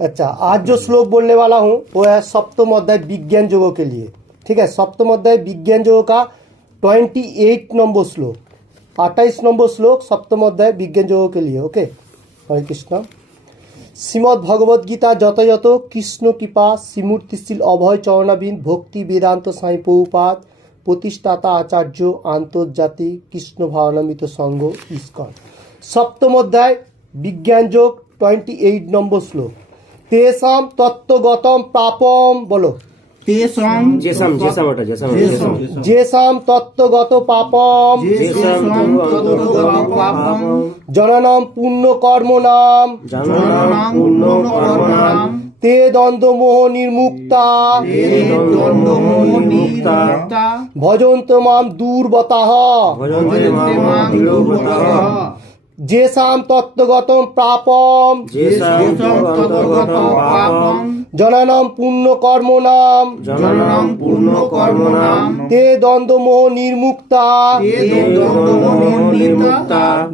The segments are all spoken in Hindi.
अच्छा, आज जो श्लोक बोलने वाला हूँ वो है सप्तम अध्याय विज्ञान योगों के लिए। ठीक है, सप्तम अध्याय विज्ञान योग का 28 नंबर श्लोक, 28 नंबर श्लोक सप्तम अध्याय विज्ञान योगों के लिए। ओके, हरे कृष्ण। श्रीमद् भगवद गीता যত যত কৃষ্ণ কৃপা শ্রীমূর্তিশীল অভয় চরণাবিন ভক্তি বেদান্ত সাই প্রভুপাদ প্রতিষ্ঠাতা আচার্য আন্তর্জাতিক কৃষ্ণ ভাবনামিত সংঘ ইস্কন। সপ্তম অধ্যায় বিজ্ঞান যোগ 28 নম্বর শ্লোক। তেসাম তত্ত্বগতম পাপম, বলো তেসাম যেসাম তত্ত্বগত পাপম জননম পুণ্য কর্ম নাম তে দ্বন্দ্বমোহ নির্মুক্তা ভজন্ত মাম দূরবতাহ যেসাম তত্ত্বগতম পাপম জননম পুণ্য কর্ম নাম তে দ্বন্দ্বমোহ নির্মুক্তা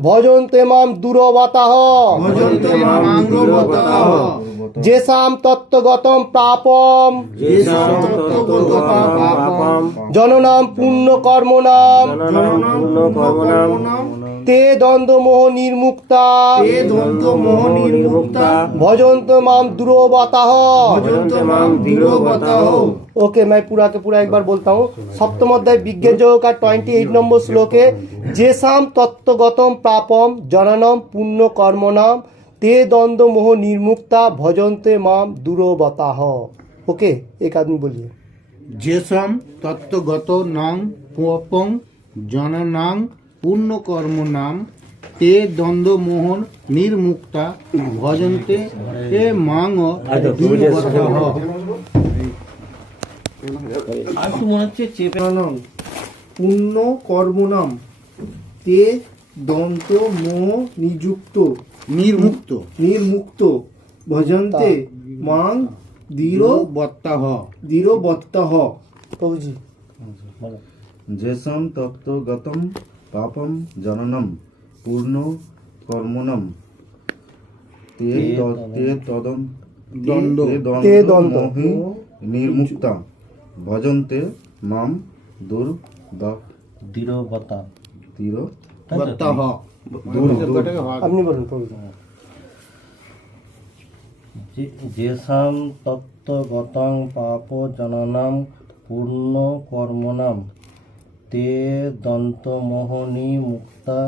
ভজন্তে মাম দূরবতাহ যেসাম তত্ত্বগতম পাপম জননাম পুণ্য কর্ম নাম তে দ্বন্দ্বমোহ নির্মুক্তা ভজন্ত মাম দূরবতাহ। ओके, मैं पूरा के पूरा एक बार बोलता हूँ। सप्तम अध्याय विज्ञान योग का 28 नंबर श्लोक है जेसाम तत्वगतम पापम जननम पुण्य कर्मणाम ते द्वंद्व मोह निर्मुक्ता भजन्ते माम दूरवताह। ओके, एक आदमी बोलिए। যেসাম তত্ত্বগত নাং পাপং জননাং পূর্ণ কর্ম নাম তে দ্বন্দ্ব মোহন নির্মুক্তা ভজন্তে তে মাং দূরবতাহ। পুণ্য কর্মনাম তে দন্ত মোহ নিযুক্ত নির্মুক্ত ভজন্তে মাং দৃঢ়বত্তাহ। প্রভুজি, যেসম তত্ত্বগতম পাপম জননম পূর্ণ কর্মণম তে দ্বন্দ্ব মোহি নির্মুক্তা ভজন্তে মাম দূরবতাহ। আপনি বলুন প্রভুজি। যেসাম তত্ত্বগতং পাপ জননাম পূর্ণ কর্মণাম তে দন্ত মোহনী মুক্তা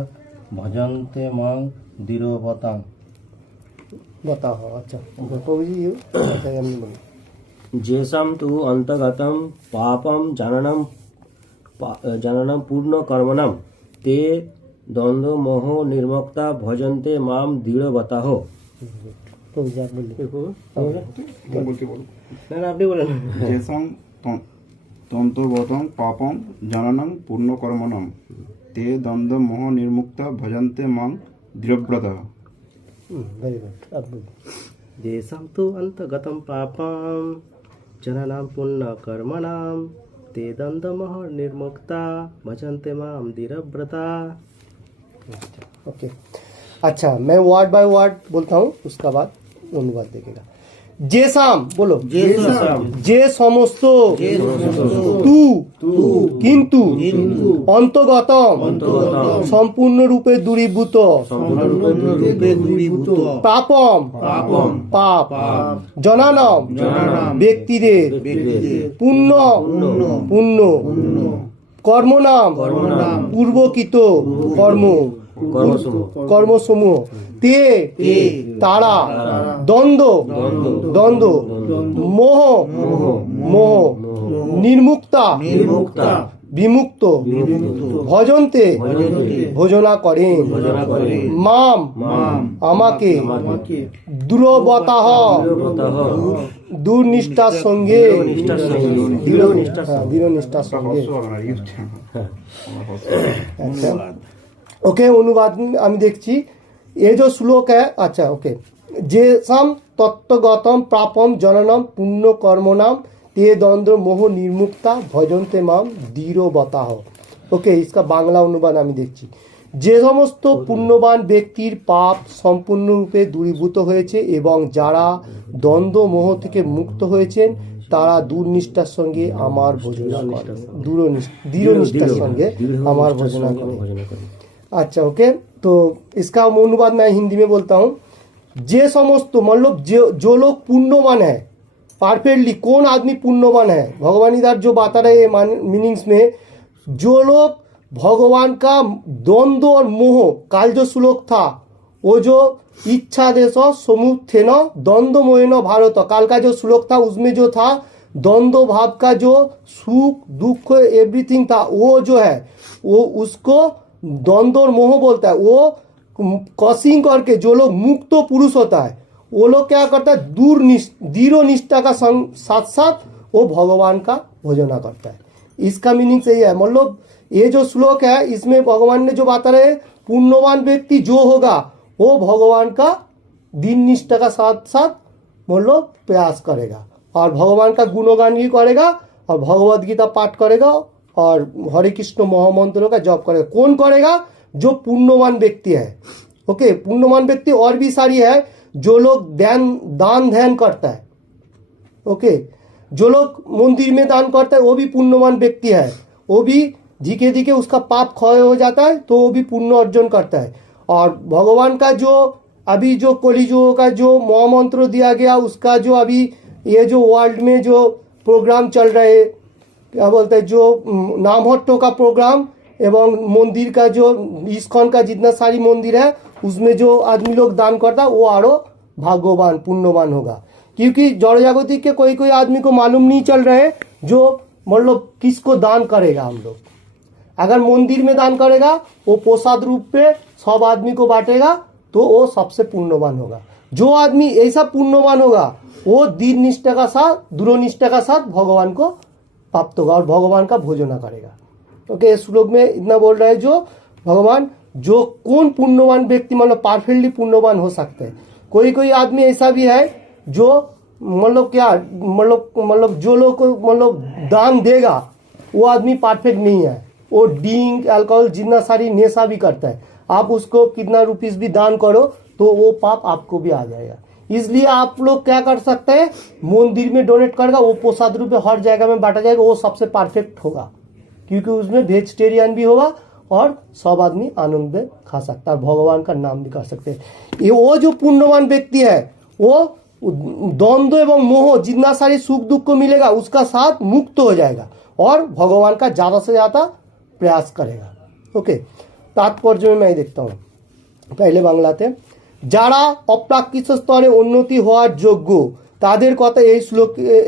ভজন্তে মাং দৃঢ়বতাং। बताओ। अच्छा प्रभुजी, अच्छा আপনি বলুন। जेषां तु अन्तर्गतं पापं जननं पूर्णकर्मणं ते द्वन्द्वमोह निर्मुक्ता भजन्ते मां दृढवताः। প্রভুজি आप बोलिए। আপনি বলেন। যেসাম তন্ত্রগতম পাপম জননম পূর্ণ কর্মণম তে দ্বন্দ্ব মোহ নির্মুক্তা ভজন্তে মাং দৃঢ়ব্রতঃ। वेरी गुड, आप बोलिए। যেসাম তু অন্তর্গতম পাপম জননাম পুণ্য কর্মণাম তে দ্বন্দ্বমোহ নির্মুক্তা ভজন্তে মাম দৃঢ়ব্রতা। ओके, अच्छा मैं वर्ड बाय वर्ड बोलता हूँ, उसका बाद अनुवाद देखेगा। जेसाम बोलो। जे समस्त तू किंतु অন্তর্গতম সম্পূর্ণ রূপে দূরীভূত পাপম পাপ জননম ব্যক্তিদের পুণ্য কর্মনাম পূর্বকৃত কর্মসমূহ তে তারা দ্বন্দ্ব মোহ নির্মুক্তা বিমুক্ত ভজন্তে ভোজনা করেন মাম আমাকে দূরবতাহ দূর নিষ্ঠার সঙ্গে দৃঢ় নিষ্ঠার সঙ্গে। अच्छा ओके, अनुवाद আমি দেখছি। ये जो श्लोक है, अच्छा ओके, जेसाम तत्त्वगतम पापम जननम पुण्य कर्मणाम ते द्वंद्व मोह निर्मुक्ता भजन्ते माम दृढ़बताह। ओके, इसका बांग्ला अनुवाद আমি দেখছি। যে সমস্ত পুণ্যবান ব্যক্তির পাপ সম্পূর্ণরূপে দূরীভূত হয়েছে এবং যারা দ্বন্দ্ব মোহ থেকে মুক্ত হয়েছেন তারা দূরনিষ্ঠার সঙ্গে আমার ভজনা করে, दृढ़ निष्ठार संगे हमार भजना करे। अच्छा ओके, तो इसका अनुवाद मैं हिंदी में बोलता हूँ। जे समस्त मतलब जो लोग पुण्यवान है, परफेक्टली कौन आदमी पुण्यवान है, भगवान इधर जो बता रहे मीनिंग्स में, जो लोग भगवान का द्वंद्व और मोह, काल जो श्लोक था वो जो इच्छा देश समुथे न द्वंद्व मोह न भारत, काल का जो श्लोक था उसमें जो था द्वंद्व भाव का जो सुख दुख एवरीथिंग था, वो जो है वो उसको द्वंद्व और मोह बोलता है। वो क्रॉसिंग करके जो लोग मुक्त पुरुष होता है वो लोग क्या करता है, दृढ़ निष्ठा का साथ साथ वो भगवान का भजना करता है। इसका मीनिंग सही है। मतलब ये जो श्लोक है इसमें भगवान ने जो बता रहे पुण्यवान व्यक्ति जो होगा वो भगवान का दृढ़ निष्ठा का साथ साथ मतलब प्रयास करेगा और भगवान का गुणगान भी करेगा और भगवद गीता पाठ करेगा और हरे कृष्ण महामंत्रों का जप करेगा। कौन करेगा? जो पुण्यवान व्यक्ति है। ओके, पुण्यवान व्यक्ति और भी सारी है, जो लोग दान ध्यान करता है। ओके, जो लोग मंदिर में दान करता है वो भी पुण्यवान व्यक्ति है। वो भी धीरे धीरे उसका पाप क्षय हो जाता है तो वो भी पुण्य अर्जन करता है। और भगवान का जो अभी जो कलियुग का जो महामंत्र दिया गया उसका जो अभी ये जो वर्ल्ड में जो प्रोग्राम चल रहे, क्या बोलते हैं, जो नामहट्टो का प्रोग्राम एवं मंदिर का जो इस्कॉन का जितना सारी मंदिर है उसमें जो आदमी लोग दान करता है वो आरो भाग्यवान पुण्यवान होगा। क्योंकि जड़ जागतिक के कोई कोई आदमी को मालूम नहीं चल रहे जो मतलब किसको दान करेगा। हम लोग अगर मंदिर में दान करेगा वो प्रसाद रूप पे सब आदमी को बांटेगा तो वो सबसे पुण्यवान होगा। जो आदमी ऐसा पुण्यवान होगा वो दृढ़ निष्ठा का साथ भगवान को प्राप्त होगा और भगवान का भोजना करेगा। ओके, इस श्लोक में इतना बोल रहा है जो भगवान जो कौन पुण्यवान व्यक्ति मतलब परफेक्टली पुण्यवान हो सकते हैं। कोई कोई आदमी ऐसा भी है जो मतलब क्या मतलब जो लोग को मतलब दान देगा वो आदमी परफेक्ट नहीं है। वो ड्रिंक अल्कोहल जितना सारी नशा भी करता है। आप उसको कितना रुपीस भी दान करो तो वो पाप आपको भी आ जाएगा। इसलिए आप लोग क्या कर सकते हैं, मंदिर में डोनेट करेगा वो प्रसाद रूप में हर जगह में बांटा जाएगा, वो सबसे परफेक्ट होगा क्योंकि उसमें वेजिटेरियन भी होगा और सब आदमी आनंद में खा सकता है, भगवान का नाम भी कर सकते हैं। ये वो जो पुण्यवान व्यक्ति है वो द्वंद्व एवं मोह जितना सारी सुख दुख को मिलेगा उसका साथ मुक्त हो जाएगा और भगवान का ज्यादा से ज्यादा प्रयास करेगा। ओके, तात्पर्य में मैं देखता हूँ पहले बांग्लाते। যারা অপ্রাকৃত স্তরে উন্নতি হওয়ার যোগ্য তাদের কথা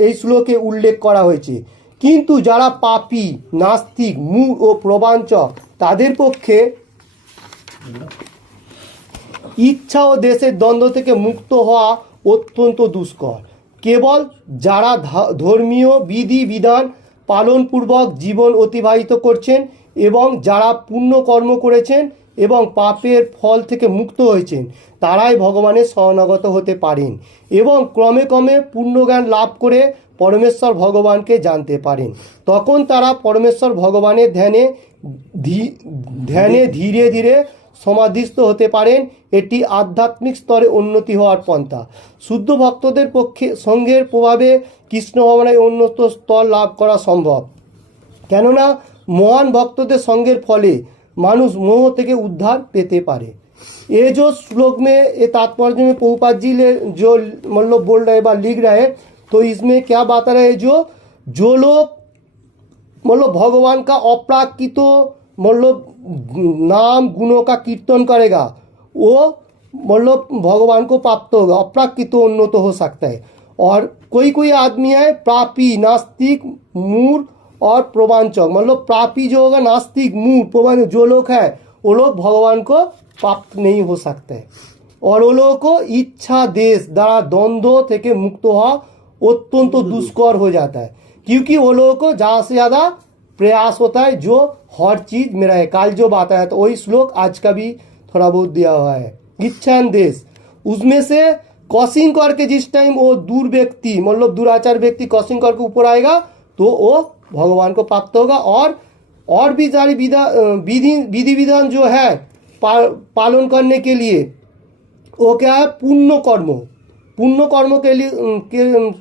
এই শ্লোকে উল্লেখ করা হয়েছে, কিন্তু যারা পাপী নাস্তিক মূঢ় ও প্রবঞ্চক তাদের পক্ষে ইচ্ছা ও দেশের দ্বন্দ্ব থেকে মুক্ত হওয়া অত্যন্ত দুষ্কর। কেবল যারা ধর্মীয় বিধি বিধান পালনপূর্বক জীবন অতিবাহিত করছেন এবং যারা পুণ্য কর্ম করেছেন এবং পাপের ফল থেকে মুক্ত হয়েছেন তারাই ভগবানের শরণাগত হতে পারেন এবং ক্রমে ক্রমে পূর্ণজ্ঞান লাভ করে পরমেশ্বর ভগবানকে জানতে পারেন। তখন তারা পরমেশ্বর ভগবানের ধ্যানে ধীরে ধীরে সমাধিস্থ হতে পারেন। এটি আধ্যাত্মিক স্তরে উন্নতি হওয়ার পন্থা। শুদ্ধ ভক্তদের পক্ষে সঙ্গের প্রভাবে কৃষ্ণ ভগবানের উন্নত স্তর লাভ করা সম্ভব, কেননা মহান ভক্তদের সঙ্গের ফলে मानुष मोह থেকে उद्धार पेते पारे। ये जो श्लोक में ये तात्पर्य में प्रभुपाद जी जो मतलब बोल रहे हैं लिख रहे हैं, तो इसमें क्या बता रहे हैं, जो लोग मतलब भगवान का अप्राकृत मतलब नाम गुणों का कीर्तन करेगा वो मतलब भगवान को प्राप्त होगा, अप्राकृत उन्नत हो सकता है। और कोई कोई आदमी है पापी नास्तिक मूर्ख और प्रवंचक, मतलब पापी जो होगा नास्तिक मूर्ख प्रवंचक जो लोग है वो लोग भगवान को प्राप्त नहीं हो सकते और वो लोगों को इच्छा देश द्वारा द्वंद्व থেকে मुक्त हुआ अत्यंत दुष्कर हो जाता है, क्योंकि वो लोगों को ज़्यादा से ज़्यादा प्रयास होता है जो हर चीज़ मेरा है। काल जो बात है तो वही श्लोक आज का भी थोड़ा बहुत दिया हुआ है। इच्छा देश उसमें से क्रॉसिंग करके जिस टाइम वो दूर व्यक्ति मतलब दुराचार व्यक्ति क्रॉसिंग करके ऊपर आएगा तो वो भगवान को प्राप्त होगा। और भी सारी विधि विधान जो है पालन करने के लिए वो क्या है, पुण्य कर्म के लिए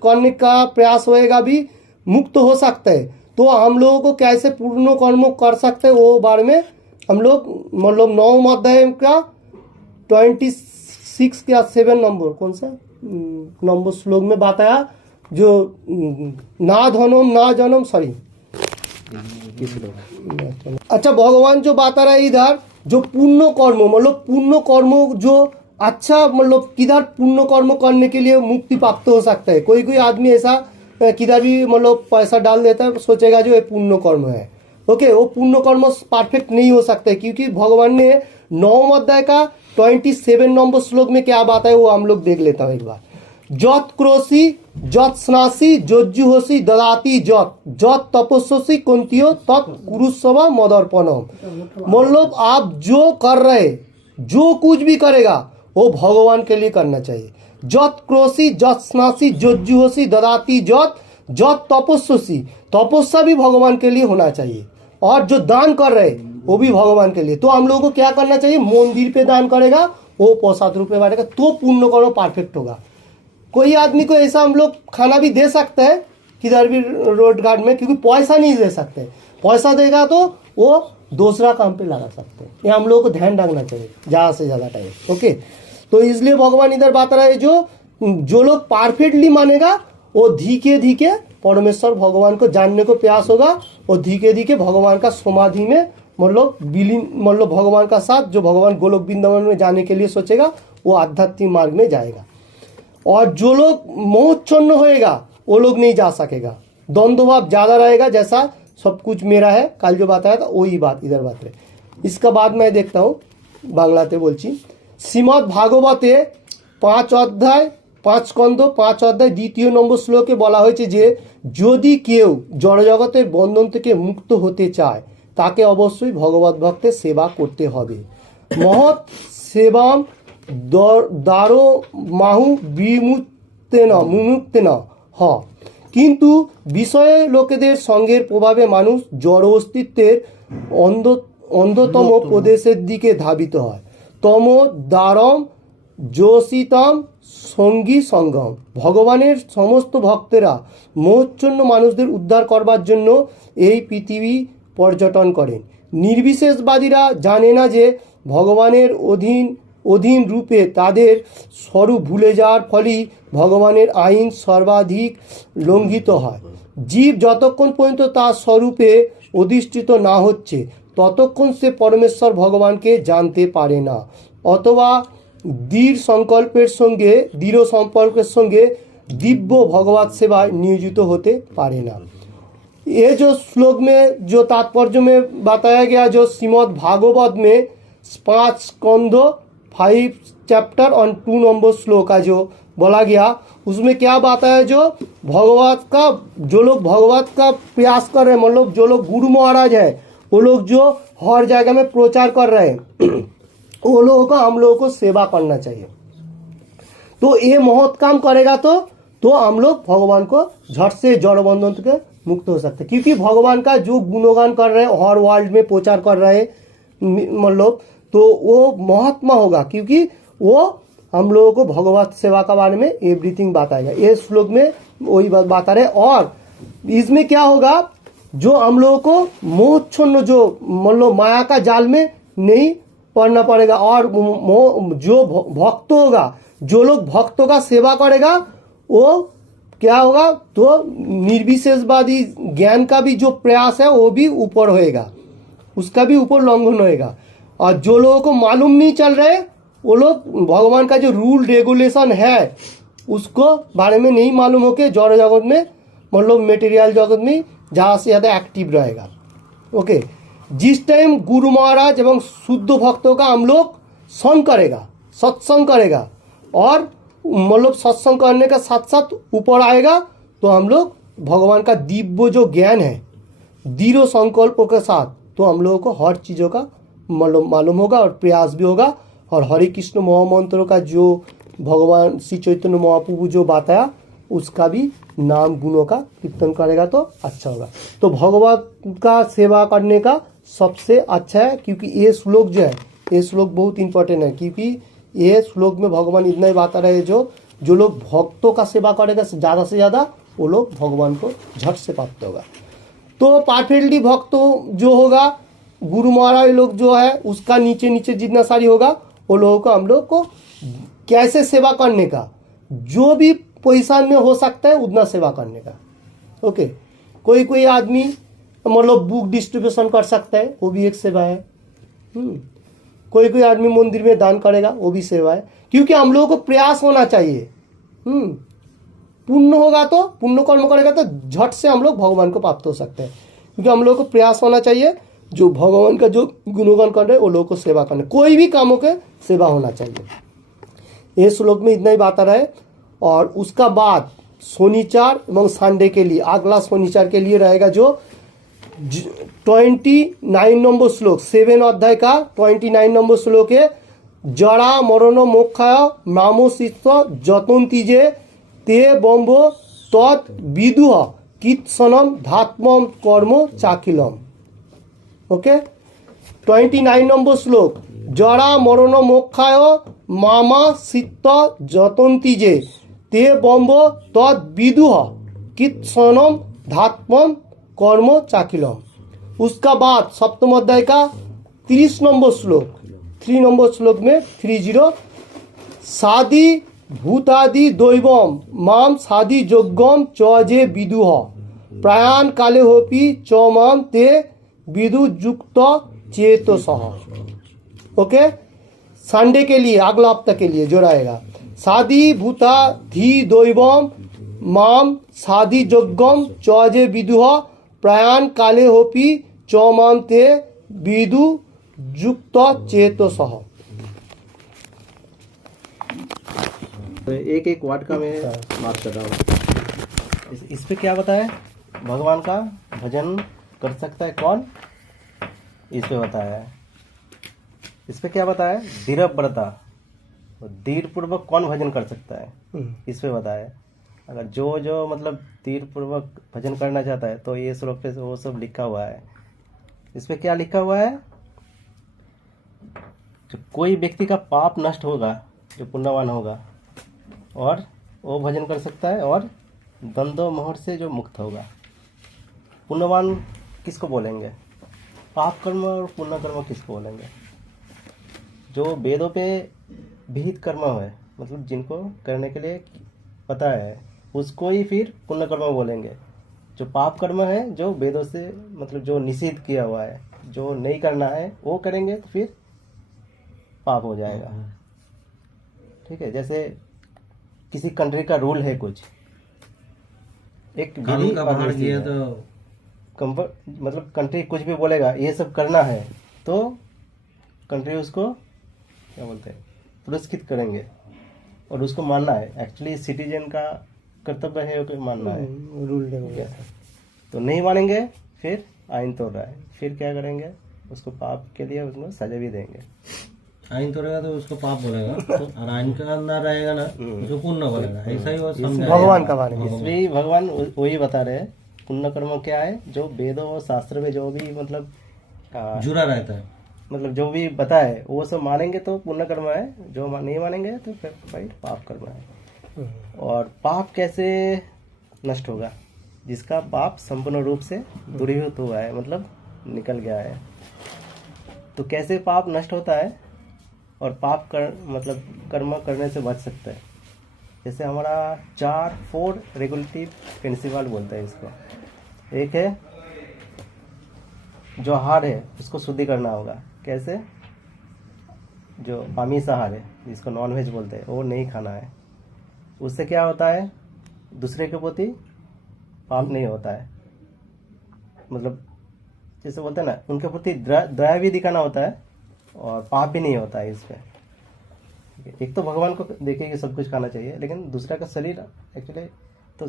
करने का प्रयास होएगा भी मुक्त हो सकता है। तो हम लोगों को कैसे पुण्य कर्म कर सकते हैं वो बारे में हम लोग मतलब 9 अध्याय का 26 या 7 नंबर कौन सा नंबर श्लोक में बताया, जो ना धनम ना जनम सॉरी अच्छा भगवान जो बता रहा है इधर, जो पुण्य कर्म मतलब पुण्य कर्म जो अच्छा मतलब किधर पुण्य कर्म करने के लिए मुक्ति प्राप्त हो सकता है। कोई कोई आदमी ऐसा किधर भी मतलब पैसा डाल देता है, सोचेगा जो ये पुण्य कर्म है। ओके, वो पुण्य कर्म परफेक्ट नहीं हो सकता है, क्योंकि भगवान ने 9 अध्याय का 27 नंबर श्लोक में क्या बात है वो हम लोग देख लेता हूँ एक बार। जत क्रोशी जत स्नासी जोज्जुहोसी ददाती जत तपस्वी कुंतियो तत् कुरुस्व मदर्पणम। मतलब आप जो कर रहे, जो कुछ भी करेगा वो भगवान के लिए करना चाहिए। जत क्रोशी जत स्नासी जोज्जुहोसी ददाती जत तपस्वी, तपस्या भी भगवान के लिए होना चाहिए। और जो दान कर रहे वो भी भगवान के लिए। तो हम लोगों को क्या करना चाहिए, मंदिर पे दान करेगा वो प्रसाद रूप में बांटेगा, तो पुण्य कर्म परफेक्ट होगा। कोई आदमी को ऐसा हम लोग खाना भी दे सकते हैं किधर भी रोड घाट में, क्योंकि पैसा नहीं दे सकते, पैसा देगा तो वो दूसरा काम पे लगा सकते हैं। ये हम लोगों को ध्यान रखना चाहिए ज़्यादा से ज़्यादा टाइम। ओके, तो इसलिए भगवान इधर बात रहा है, जो लोग परफेक्टली मानेगा वो धीरे धीरे परमेश्वर भगवान को जानने को प्रयास होगा, और धीरे धीरे भगवान का समाधि में मतलब विलीन मतलब भगवान का साथ, जो भगवान गोलोक वृंदावन में जाने के लिए सोचेगा वो आध्यात्मिक मार्ग में जाएगा। और जो लोग मोहच्छन्न होएगा वो लोग नहीं जा सकेगा, द्वंद्व भाव ज्यादा रहेगा, जैसा सब कुछ मेरा है कल जो बताया था वही बात इधर बात है। इसका बाद मैं देखता हूँ बांग्लाते बोलছি। শ্রীমদ্ ভাগবতে 5 অধ্যায় 5 স্কন্ধ 5 অধ্যায় 2 নম্বর শ্লোকে বলা হয়েছে যে যদি কেউ জড়জগতের বন্ধন থেকে মুক্ত হতে চায় তাকে অবশ্যই ভগবত ভক্তের সেবা করতে হবে। মহৎ সেবাম দারো মাহু বিমুক্তেন হ। কিন্তু বিষয়ে লোকেদের সঙ্গের প্রভাবে মানুষ জড় অস্তিত্বের অন্ধতম প্রদেশের দিকে ধাবিত হয়। তম দারম যোশিতম সঙ্গী সঙ্গম। ভগবানের সমস্ত ভক্তেরা মোহচ্ছন্ন মানুষদের উদ্ধার করবার জন্য এই পৃথিবী পর্যটন করেন। নির্বিশেষবাদীরা জানে না যে ভগবানের অধীন রূপে তাদের স্বরূপ ভুলে যাওয়ার ফলেই ভগবানের আইন সর্বাধিক লঙ্ঘিত হয়। জীব যতক্ষণ পর্যন্ত তার স্বরূপে অধিষ্ঠিত না হচ্ছে ততক্ষণ সে পরমেশ্বর ভগবানকে জানতে পারে না, অথবা দৃঢ় সম্পর্কের সঙ্গে दिव्य भगवत सेवाয় नियोजित होते पारे ना। ये जो श्लोक में जो तात्पर्य में बताया गया, जो श्रीमद् भागवत में 5 स्कंध 5 चैप्टर और 2 नंबर श्लोक का जो बोला गया, उसमें क्या बताया, जो भगवत का जो लोग भगवत का प्रयास कर रहे हैं, मतलब जो लोग गुरु महाराज है वो लोग जो हर जगह में प्रचार कर रहे हैं वो लोगों को हम लोगों को सेवा करना चाहिए। तो ये महत् काम करेगा तो हम लोग भगवान को झट से जड़ बंधन से मुक्त हो सकते हैं, क्योंकि भगवान का जो गुणगान कर रहे हैं हर वर्ल्ड में प्रचार कर रहे हैं मतलब, तो वो महात्मा होगा, क्योंकि वो हम लोगों को भगवत सेवा के बारे में एवरीथिंग बताएगा। ये श्लोक में वही बात बता रहे। और इसमें क्या होगा, जो हम लोगों को मोहच्छन्न जो मतलब माया का जाल में नहीं पड़ना पड़ेगा, और जो भक्त होगा, जो लोग भक्तों का सेवा करेगा वो क्या होगा, तो निर्विशेषवादी ज्ञान का भी जो प्रयास है वो भी ऊपर होएगा, उसका भी ऊपर लंघन होएगा। और जो लोगों को मालूम नहीं चल रहे वो लोग भगवान का जो रूल रेगुलेशन है उसको बारे में नहीं मालूम होके जड़ जगत में मतलब मेटेरियल जगत में ज़्यादा से ज़्यादा एक्टिव रहेगा। ओके, जिस टाइम गुरु महाराज एवं शुद्ध भक्तों का हम लोग संग करेगा, सत्संग करेगा, और मतलब सत्संग करने के साथ साथ ऊपर आएगा, तो हम लोग भगवान का दिव्य जो ज्ञान है दृढ़ संकल्पों के साथ, तो हम लोगों को हर चीज़ों का मालूम होगा और प्रयास भी होगा। और हरे कृष्ण महामंत्रों का जो भगवान श्री चैतन्य महाप्रभु जो बताया उसका भी नाम गुणों का कीर्तन करेगा तो अच्छा होगा। तो भगवत का सेवा करने का सबसे अच्छा है, क्योंकि ये श्लोक जो है ये श्लोक बहुत इंपॉर्टेंट है, क्योंकि ये श्लोक में भगवान इतना ही बता रहे हैं जो लोग भक्तों का सेवा करेगा ज़्यादा से ज़्यादा, वो लोग भगवान को झट से प्राप्त होगा। तो परफेक्टली भक्त जो होगा, गुरु महाराज लोग जो है उसका नीचे नीचे जितना सारी होगा, वो लोगों को हम लोग को कैसे सेवा करने का, जो भी पोजीशन में हो सकता है उतना सेवा करने का। ओके, कोई आदमी मतलब बुक डिस्ट्रीब्यूशन कर सकता है, वो भी एक सेवा है। कोई आदमी मंदिर में दान करेगा, वो भी सेवा है, क्योंकि हम लोगों को प्रयास होना चाहिए। पुण्य होगा तो, पुण्य कर्म करेगा तो झट से हम लोग भगवान को प्राप्त हो सकते हैं, क्योंकि हम लोगों को प्रयास होना चाहिए। जो भगवान का जो गुणगान कर रहे हैं वो लोगों को सेवा करने, कोई भी कामों के सेवा होना चाहिए। ये श्लोक में इतना ही बात आ रहा है। और उसका बाद शनिवार एवं संडे के लिए, अगला शनिवार के लिए रहेगा जो 29 नंबर श्लोक, 7 अध्याय का 29 नंबर श्लोक है। जरा मरण मोक्षाय नामोशिष्य जतन्ति जे ते बम्बो तत् विदुह कित्सनम धात्मम कर्म चाकिलम। ओके, 29 नंबर श्लोक, जरा मरण मोक्षाय मामा सित्त जतन्ति जे ते बम्बो तद विदुह कित्सनम धात्मम कर्म चाकिलम। उसका बाद सप्तम अध्याय का 30 नंबर श्लोक, 3 नंबर श्लोक में 30, सादि भूतादि दैवम माम सादि योग्यम च जे विदुह प्रयाण काले होपि च माम ते विदु युक्त चेतसः। ओके, संडे के लिए, अगला हफ्ता के लिए जो रहेगा, सादि भूता धी दैवम माम सादि योग्यम च जे विदुह प्रयाण काले होपि च माम ते विदु युक्त चेतसः। एक वर्ड का मैं बात कर रहा हूँ। इस पे क्या बताया, भगवान का भजन कर सकता है कौन, इस पे बताया है। इस पे क्या बताया, धीर व्रता, धीर पूर्वक कौन भजन कर सकता है, इस पे बताया है। अगर जो मतलब धीर पूर्वक भजन करना चाहता है तो ये श्लोक पे वो सब लिखा हुआ है। इस पे क्या लिखा हुआ है, जो कोई व्यक्ति का पाप नष्ट होगा, जो पुण्यवान होगा, और वो भजन कर सकता है, और द्वंद्व मोह से जो मुक्त होगा। पुण्यवान किसको बोलेंगे, पाप कर्म और पुण्य कर्म किसको बोलेंगे, जो वेदों पे विहित कर्म है, मतलब जिनको करने के लिए पता है, उसको ही फिर पुण्य कर्म बोलेंगे। जो पाप कर्म है, जो वेदों से मतलब जो निषिद्ध किया हुआ है, जो नहीं करना है वो करेंगे तो फिर पाप हो जाएगा। ठीक है, जैसे किसी कंट्री का रूल है, कुछ एक विधि का बाहर किया तो मतलब कंट्री कुछ भी बोलेगा ये सब करना है, तो कंट्री उसको क्या बोलते हैं, पुरस्कृत करेंगे और उसको मानना है। एक्चुअली सिटीजन का कर्तव्य है कि मानना है, रूल हो गया था। तो नहीं मानेंगे, फिर आइन तोड़ रहा है, फिर क्या करेंगे, उसको पाप के लिए उसको सजा भी देंगे। आइन तोड़ेगा तो उसको पाप बोलेगा, और आइन का अंदर रहेगा ना उसको पुण्य बोलेगा। ऐसा ही वो भगवान का बारे में इसलिए भगवान वही बता रहे हैं, पुण्य कर्म क्या है, जो वेदों और शास्त्र में जो भी मतलब जुड़ा रहता है, मतलब जो भी बताए वो सब मानेंगे तो पुण्य कर्म है, जो नहीं मानेंगे तो फिर भाई पाप कर्म है। और पाप कैसे नष्ट होगा, जिसका पाप संपूर्ण रूप से दूरीभूत हुआ है, मतलब निकल गया है। तो कैसे पाप नष्ट होता है और पाप मतलब कर्म करने से बच सकते हैं। जैसे हमारा 4 रेगुलेटिव प्रिंसिपल बोलते हैं इसको। एक है जो आहार है उसको शुद्धि करना होगा। कैसे, जो आमिष आहार है जिसको नॉन वेज बोलते हैं वो नहीं खाना है। उससे क्या होता है, दूसरे के प्रति पाप नहीं होता है, मतलब जैसे बोलते हैं ना, उनके प्रति दया भी दिखाना होता है और पाप भी नहीं होता है इसमें। एक तो भगवान को देखे कि सब कुछ खाना चाहिए, लेकिन दूसरा का शरीर एक्चुअली तो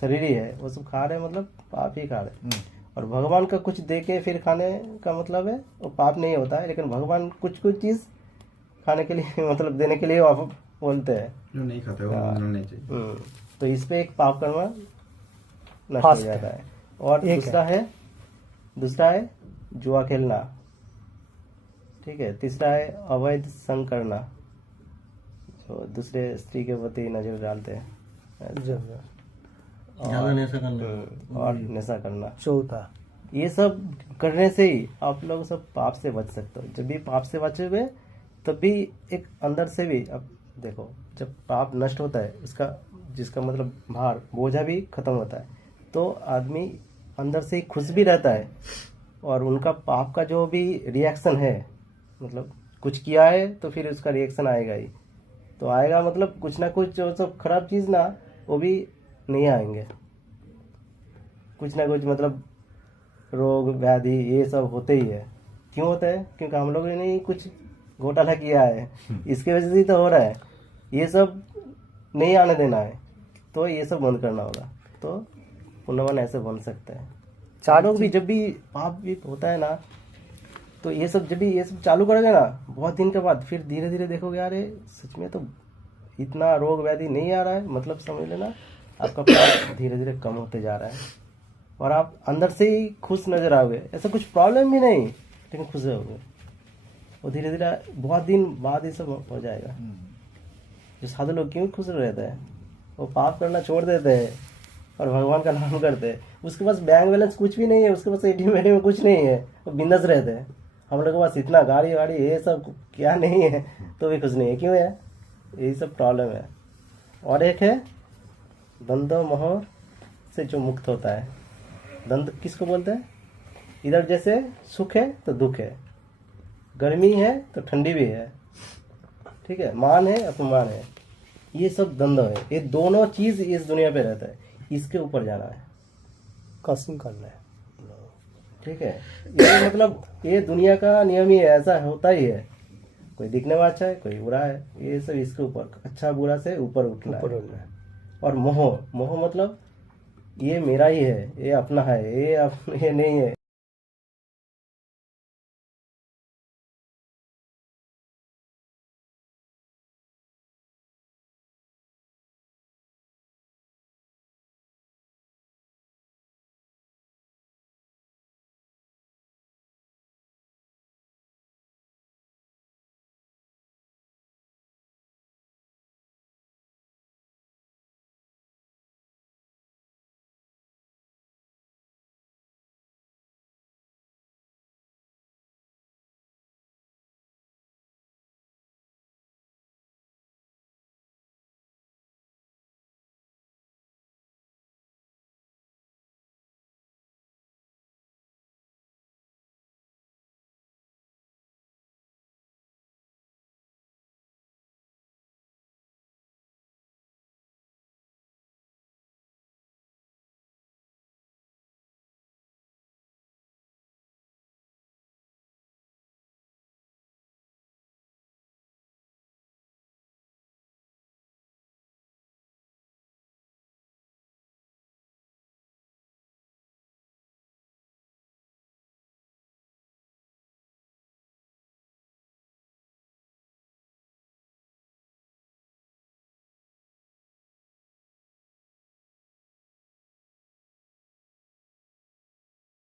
शरीर ही है, वो सब खा रहे हैं मतलब पाप ही खा रहे हैं। और भगवान का कुछ दे के फिर खाने का मतलब है वो पाप नहीं होता है, लेकिन भगवान कुछ चीज खाने के लिए मतलब देने के लिए आप बोलते हैं जो नहीं खाता है वो मानना नहीं चाहिए। तो इस पे एक पाप कर्म नष्ट हो जाता है। और दूसरा है जुआ खेलना। ठीक ठीक है। तीसरा है अवैध संग करना, जो दूसरे स्त्री के प्रति नजर डालते हैं। ज्यादा नशा करना। और नशा करना। चौथा, ये सब करने से ही आप लोग सब पाप से बच सकते हो। जब भी पाप से बचोगे तब भी एक अंदर से भी, अब देखो जब पाप नष्ट होता है उसका, जिसका मतलब भार बोझा भी खत्म होता है, तो आदमी अंदर से ही खुश भी रहता है। और उनका पाप का जो भी रिएक्शन है, मतलब कुछ किया है तो फिर उसका रिएक्शन आएगा ही, तो आएगा मतलब कुछ ना कुछ जो सब खराब चीज़ ना, वो भी नहीं आएंगे। कुछ ना कुछ मतलब रोग व्याधि ये सब होते ही है। क्यों होता है? क्योंकि हम लोगों ने ही कुछ घोटाला किया है, इसकी वजह से ही तो हो रहा है। ये सब नहीं आने देना है, तो ये सब बंद करना होगा, तो पुण्यवान ऐसे बन सकते हैं। चार लोग भी जब भी पाप भी होता है ना, तो ये सब जब भी ये सब चालू करोगे ना, बहुत दिन के बाद फिर धीरे धीरे देखोगे अरे सच में तो इतना रोग व्याधि नहीं आ रहा है, मतलब समझ लेना आपका पाप धीरे धीरे कम होते जा रहा है और आप अंदर से ही खुश नजर आओगे। ऐसा कुछ प्रॉब्लम भी नहीं, लेकिन खुश रहोगे। और धीरे धीरे बहुत दिन बाद ये सब हो जाएगा। जो साधु लोग क्यों खुश रहते हैं? वो पाप करना छोड़ देते हैं और भगवान का नाम करते हैं। उसके पास बैंक बैलेंस कुछ भी नहीं है, उसके पास एटीएम में कुछ नहीं है, वो बिंदास रहते हैं। हम लोग के पास इतना गाड़ी वाड़ी ये सब क्या नहीं है, तो भी खुश नहीं है। क्यों है? यही सब प्रॉब्लम है। और एक है द्वंद्व मोह से जो मुक्त होता है। द्वंद्व किसको बोलते हैं? इधर जैसे सुख है तो दुख है, गर्मी है तो ठंडी भी है, ठीक है, मान है अपमान है, ये सब द्वंद्व है। ये दोनों चीज इस दुनिया पे रहता है, इसके ऊपर जाना है, कसम करना है। ठीक है। ये मतलब ये दुनिया का नियम ही है, ऐसा होता ही है। कोई दिखने में अच्छा है, कोई बुरा है, ये सब इसके ऊपर अच्छा बुरा से ऊपर उठना ऊपर है। उठना है। और मोह, मोह मतलब ये मेरा ही है, ये अपना है, ये नहीं है।